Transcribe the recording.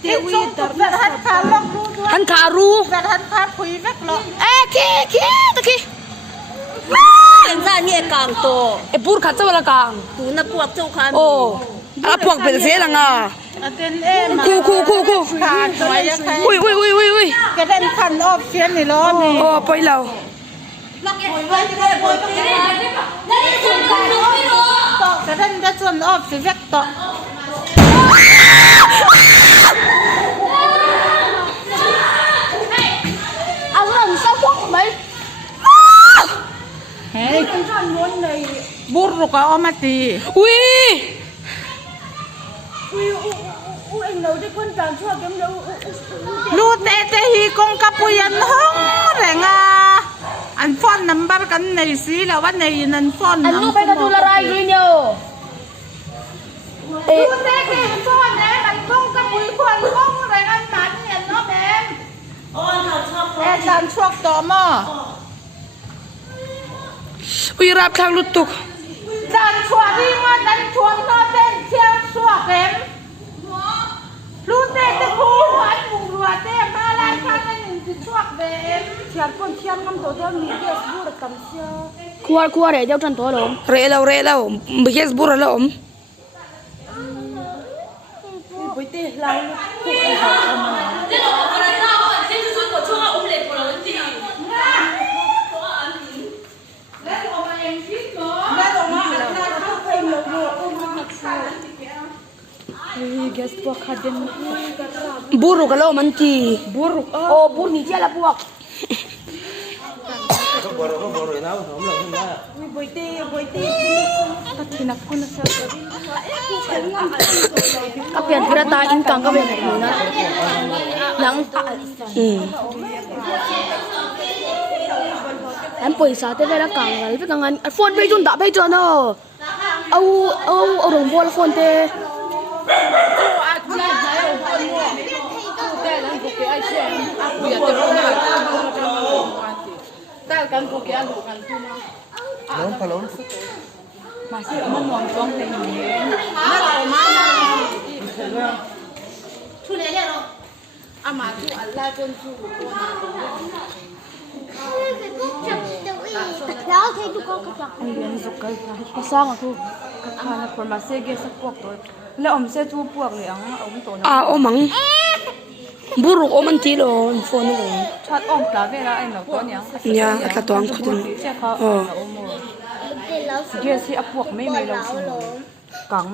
เที่ยวแต่หันขาลงรู้ด้วยหันขารู้แต่หันขาคุยแม็กหรอขี้ตะกี้เป็นซาเนี่ยกลางโตปูขัดเจ้าละกลางหูนับพวกเจ้าคันอะพวกเป็นเสียละงาคู่ขาดไว้ยังไงอุ้ยกระเด็นคันออกเสียนนี่ร้อนนี่ไปเราต่อกระเด็นกระชนออกสิเวกต่อเอาเรื่องเศร้าพวกไหมเฮ้ยบุรุษก็เอามาตีอุ้ยลูเตฮีกงกับปุยันห้องแรงอันฟอนนัมบาร์กันในสีแล้ววันในนันฟอนอันลูกไปกระดูละลายเลยเนี่ยลูเตฮีฟอนแน่มันกงกับปุยควันกงแรงอันหมันเนี่ยเนาะแม่ดันชวกต่อมาวิรับทางลุตุกดันชัวดีมาดันชวนนอเต้นเชียงชัวเข็มลูเตตะพูหันบุงรัวเต้มาลายข้างนั้นหนึ่งจุดชัวเข็มเชียงคนเชียงคำตัวเดียวมีเกสบูรกำเชียครัวเดี๋ยวจันตัวหลงเร่แล้วมีเกสบูรแล้วอมไปเตะเราburuk kalau manci buruk buruk ni dia lah buak kapian kita tain kang kapian mana yang em bồi sa thế là càng là cái càng anh phone bây giờ đã bây giờ nó ô đồng bò là phone thế masih aman mau ngomong ini tu ni ya lo ama tu Allah pun tu Anh suka pasang aku karena formasi dia sepuak tu. Le om saya tu puak le ang om tu. Omang buruk oman ti lo phone lo. Chat om ta ve la anh lo tu ni. Ya, kata tuang ko tu. Dia si apuak mai mai lo.